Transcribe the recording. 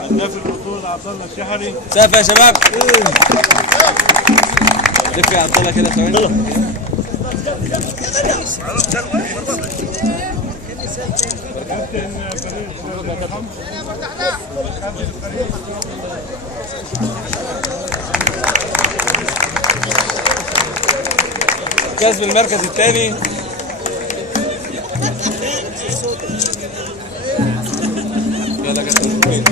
هداف البطولة عبد الله الشحري. سقف يا شباب. لف يا عبد الله كده ثواني. كسب المركز الثاني يلا كابتن.